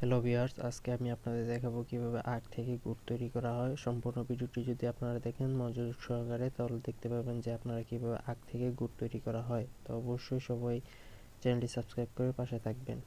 Hello viewers, আজকে আমি আপনাদের দেখাবো কিভাবে আখ থেকে গুড় তৈরি করা হয়। সম্পূর্ণ ভিডিওটি যদি আপনারা দেখেন মনোযোগ সহকারে তাহলে দেখতে পাবেন যে আপনারা কিভাবে আখ থেকে গুড় তৈরি করা হয়। তো অবশ্যই সবাই চ্যানেলটি সাবস্ক্রাইব করে পাশে থাকবেন।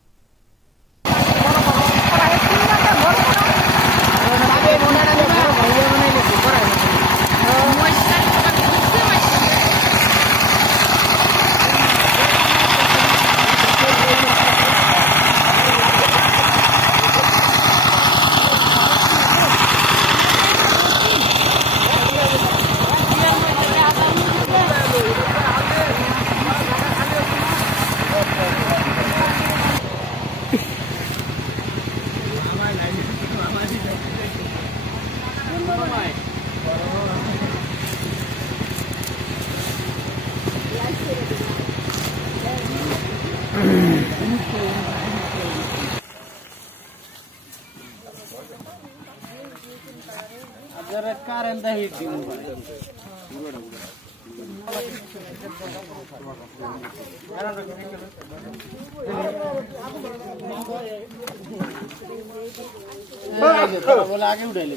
आगे उठा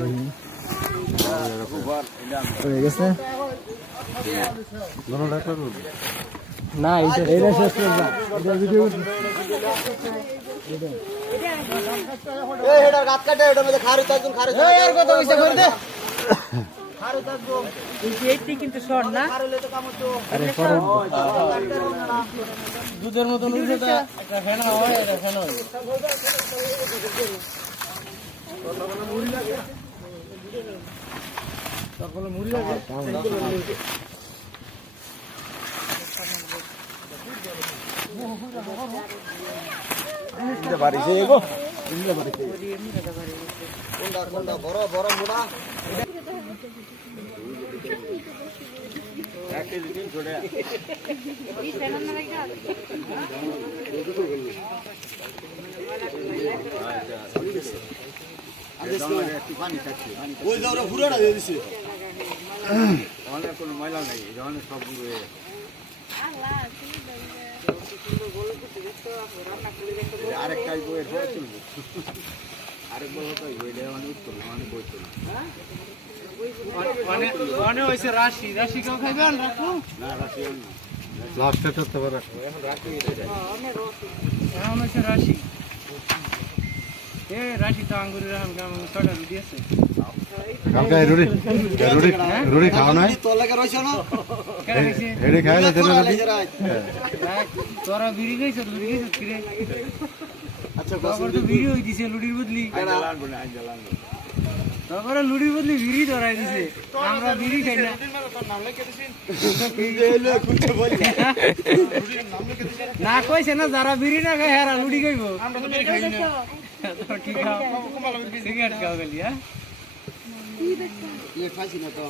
ले না এটা শেষ করবা এটা ভিডিও এটা গাত কাটে এটার মধ্যে খারু তাজুন খারু আর কত পয়সা করে দে খারু তাজুন এইটি কিন্তু শর্ট না খারুলে তো কাম হতো আরে করো দুধের মতন উঠেটা একটা ফেনা হয় এটা ফেনা হয় তারপরে মুড়ি লাগে ইন্দা বাড়িছে এগো ইন্দা বাড়িছে কোনটা কোনটা বড় বড় মোড়া এক কেজি দিন ছোড়ে এই ফেনা না লাগা ওই দাওরা পুরোটা দিয়ে দিছে অনেক কোনো ময়লা নাই অনেক সব গুলো আল্লাহ আরেকটাই বইয়ের পরে চলবে আরেক বই হতো বইটা অনেক উত্তর অনেক বই চলবে অনেক হয়েছে রাশি রাশি কেউ খাইবেন রাখো না রাশি লাস্টে করতে পারে এখন রাখি এখন হয়েছে রাশি এ রাশি তো আঙ্গুরের এখন ছটা রুটি আছে কালকে রুটি রুটি রুটি খাও না তো লাগে রইছো না এডি খাইলে দেন তোরা বিড়ি খাইছ লুড়ি খাইছ কিরে আচ্ছা বাবার তো বিড়ি হই দিছে লুড়ির বদলি আঞ্জালান বলে আঞ্জালান তারপরে লুড়ির বদলি বিড়ি ধরাই দিছে আমরা বিড়ি খাই না তোর নাম লিখে দিছিস কি হলো কুতে বলি লুড়ির নাম লিখে দিছিস না কইছে না যারা বিড়ি না খায় হারা লুড়ি খাইবো আমরা তো বিড়ি খাই না তো কি খাও সিগারেট খাও গলি হ্যাঁ ये फांसी ना तो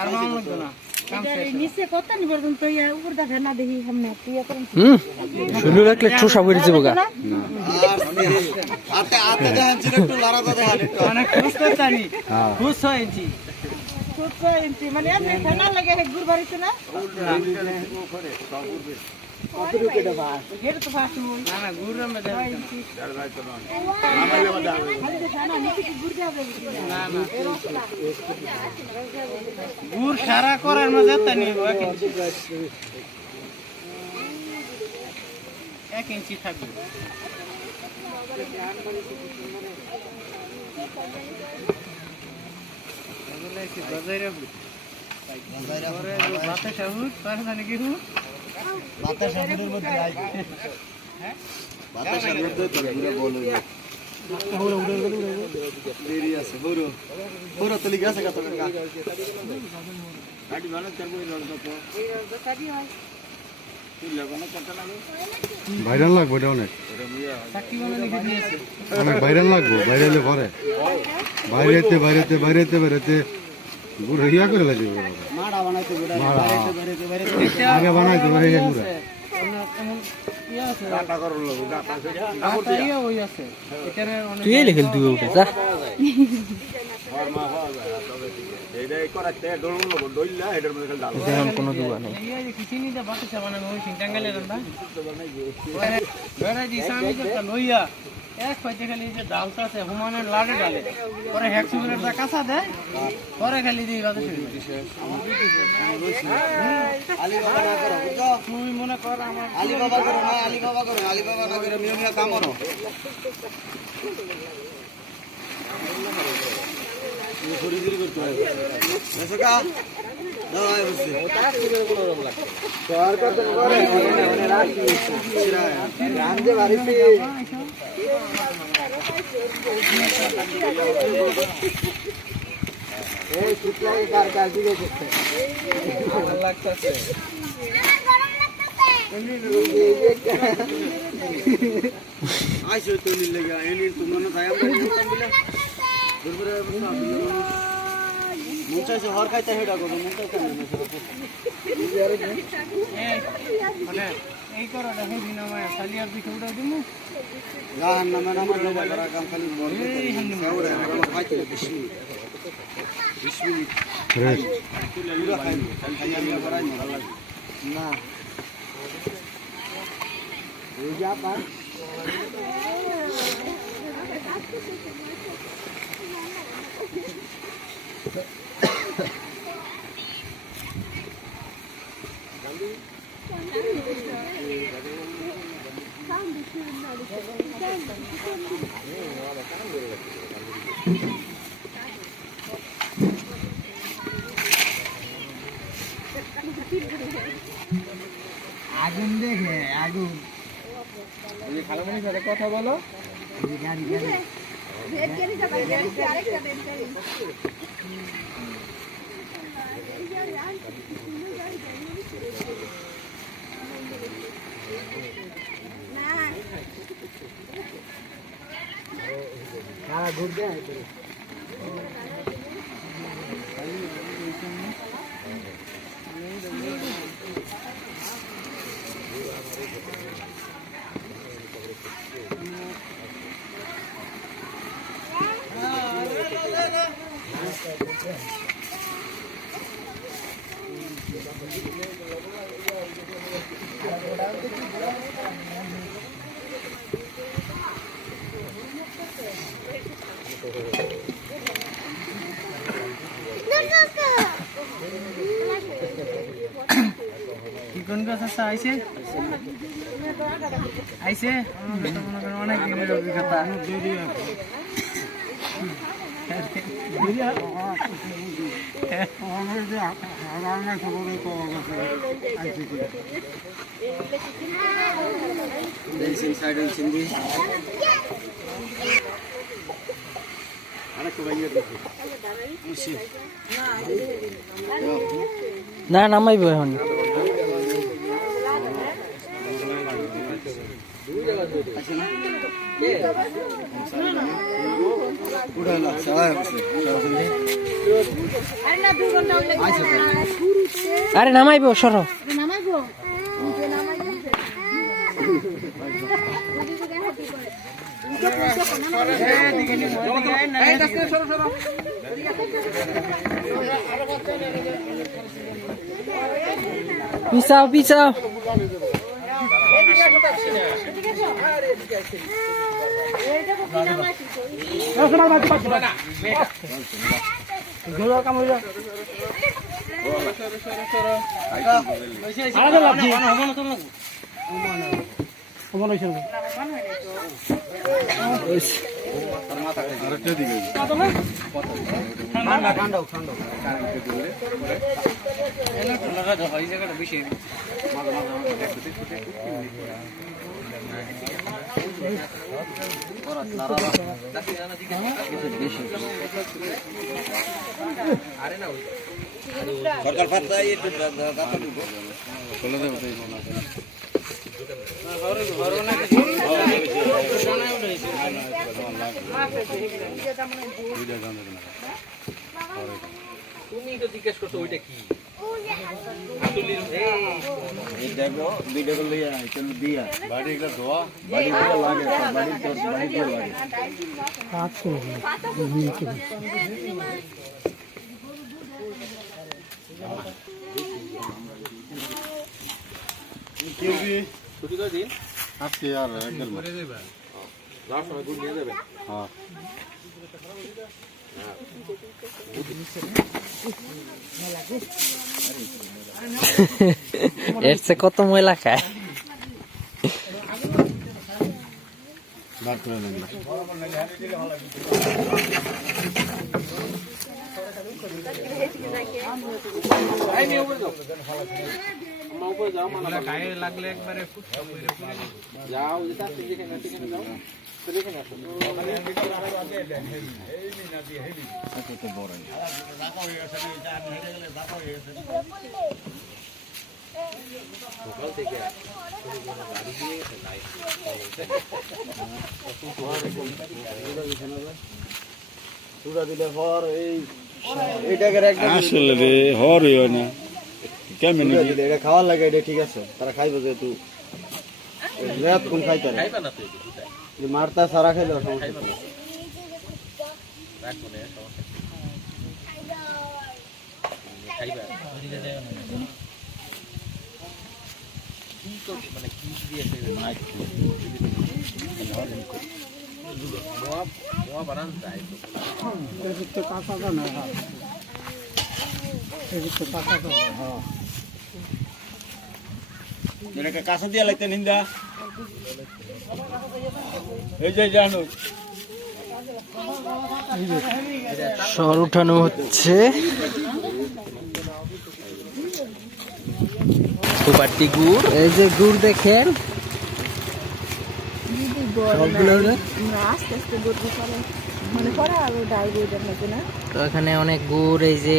আর মামু তো না নিচে কত নি পর্যন্ত ইয়া উপর দেখা না দেখি সামনে ইয়া করেন শুরু রাখলে ছোসা করে দিব গা আতে আতে দেখেন ছিল একটু লড়াটা দেখেন একটু মানে খুশ করতানি খুশ হইছি খুশ হইছি মানে আপনি খানা লাগে গুড় বাড়িতে না উপরে সব উপরে কতটুকু কেটে বাস গেট তো ফাস্ট না না গুড় মে দেব ডাল ভাই তো না আমাইলে মধ্যে খালি তো খানা নিচে কি গুড় যাবে না না গুড় সারা করার মধ্যে তানি 1 ইঞ্চি থাকবে এগুলো কি বাজারে পরে বাতে শাহুত পারে না কি হু বাতে শাহুরের মধ্যে আই হ্যাঁ বাতে শাহুরের মধ্যে তো পুরো বলে হলো উড়ে গেল দেরি আছে বড় বড় তলি গেছে কত টাকা গাড়ি ভালো চলবে এই রোড তো এই রোড তো কাটি হয় কি লাগানো কত লাগে ভাইরাল লাগবে এটা অনেক সাকি মানে লিখে দিয়েছে অনেক ভাইরাল লাগবে ভাইরালে পরে বাইরেতে গুড় হিয়া করে লাগে মাড়া বানাইতে বাইরেতে আগে বানাইতে বাইরে গুড় ডাটা করল ডাটা ডাটা ইয়া হই আছে এখানে তুই লিখল তুই ওটা যা ফরমা হয় তবে দেখুন কোনো দুয়া নেই। এক পাইতে খালি যে ডালটা আছে হুমানের লাড়ে ডালে পরে হ্যাক্সিমিটারটা কাঁচা দেয় পরে খালি দিয়ে কথা আলিবাবা না করো বুঝছো তুমি মনে কর আমার আলিবাবা করো না আলিবাবা করো আলিবাবা না করে মিয়া কাম করো ঘুরি ঘুরি করতে হবে এসো কা দাও আই বসে সরকার তো করে মানে রাখি রামদে বাড়িতে এই শুক্লাই কার কার দিকে করতে ভালো লাগতেছে আইসো তো নি লাগা এনি তুমি না তাই আমরা নিতাম বিলা দুরবরে মুচাইছে হর খাইতে হেডা কো মুচাইছে না মানে এই করো দেখো দিন আমার সালিয়ার দিকে উঠাই দিমু গান নামে নামার লোবা করা কাম খালি বন্ধ করে সাউরে আমার খাইতে 20 মিনিট 20 মিনিট পুরো খাই খালি আমি করাই না ভালো লাগে না এই যা পার আগুন দেখে আগুন এই খালামণির সাথে কথা বলো গাড়ি গাড়ি ভেট গাড়ি যাবে গাড়ি আরেকটা ভেট গাড়ি না ঘুর দে কি কোন কথা আইছে আইছে অনেক দিনের অভিজ্ঞতা না নামাইব এখন আরে নামাইব সরো পিছাও পিছাও সরকার ফাটা একটু দাতা দিব বলে দেব তাই মনে আছে তুমি তো জিজ্ঞেস করছো ওইটা কি এই দেখো ভিডিও করে লিয়া কেন দিয়া বাড়ি একটা ধোয়া বাড়ি দিয়ে লাগে বাড়ি তো বাড়ি দিয়ে লাগে আজকে আর একদম হ্যাঁ এর চেয়ে কত ময়লা খায়। বার করে দেন না। গায়ে লাগলে একবারে এত তো বড় না। চূড়া দিলে পর এইটাকে আসলে রে হরই হয় না কেমন দিলে এটা খাওয়ার লাগে, এটা ঠিক আছে, তারা খাইবো যেহেতু রাত কোন খাইতে মারতা সারা খাইলে সমস্যা নেই। এটাকে কাঁচা দিয়া লাগতেন হিন্দা এই যে জানো সর উঠানো হচ্ছে। সুপারটি গুড়, এই যে গুড় দেখেন সবগুলো হলো। আস্তে আস্তে গড়তে পারে মানে পরে আরো ডাইভ হয়ে যাবে না। তো এখানে অনেক গুড়, এই যে